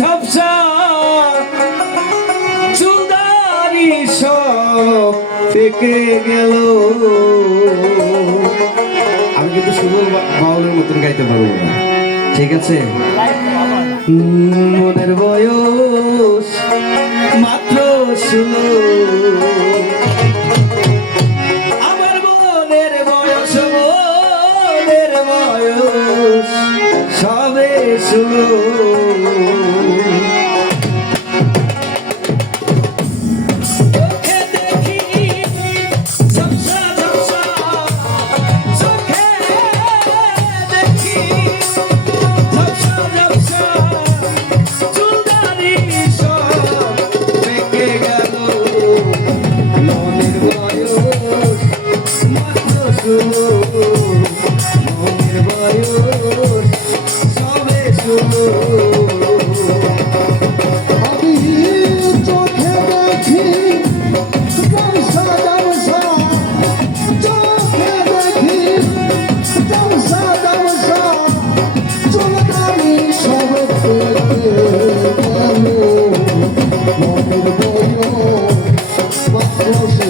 ঝাপসা চুদারি সব পেকে গেল। আমি কিন্তু শুভ বাউলের মতন গাইতে পারব না। ঠিক আছে? মনের বয়স মাত্র ষোলো।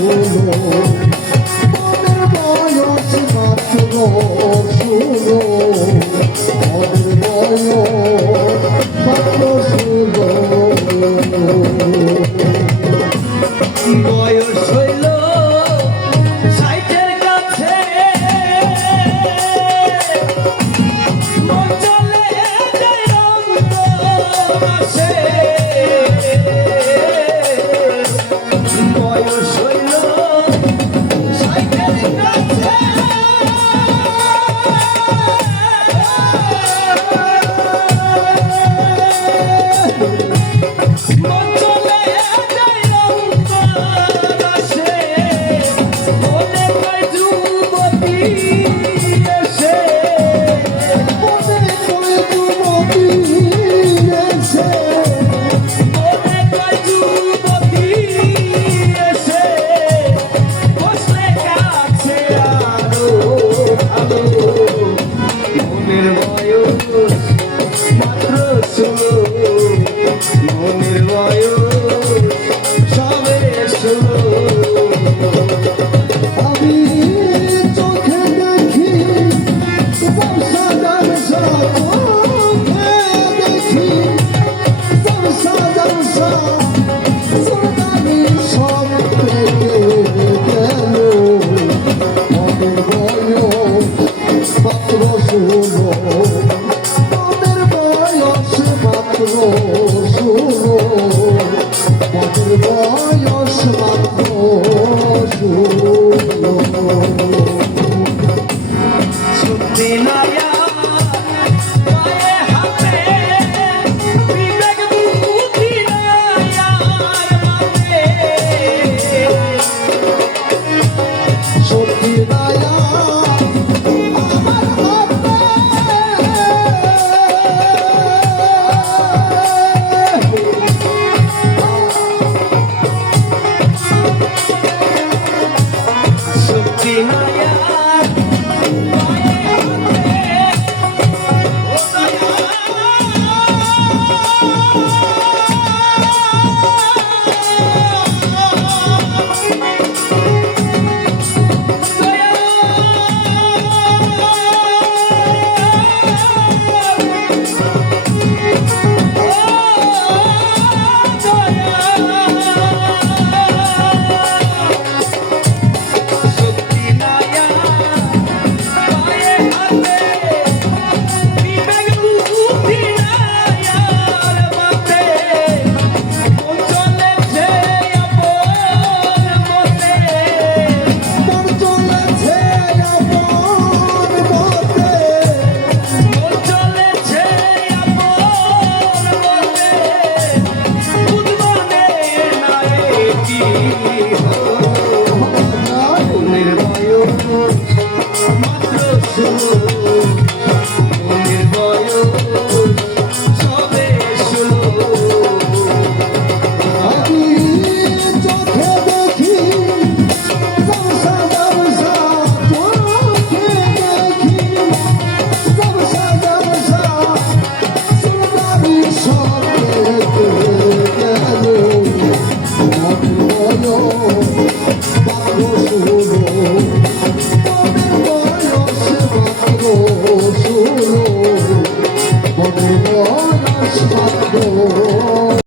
বলো। শুনো শুনো माया গো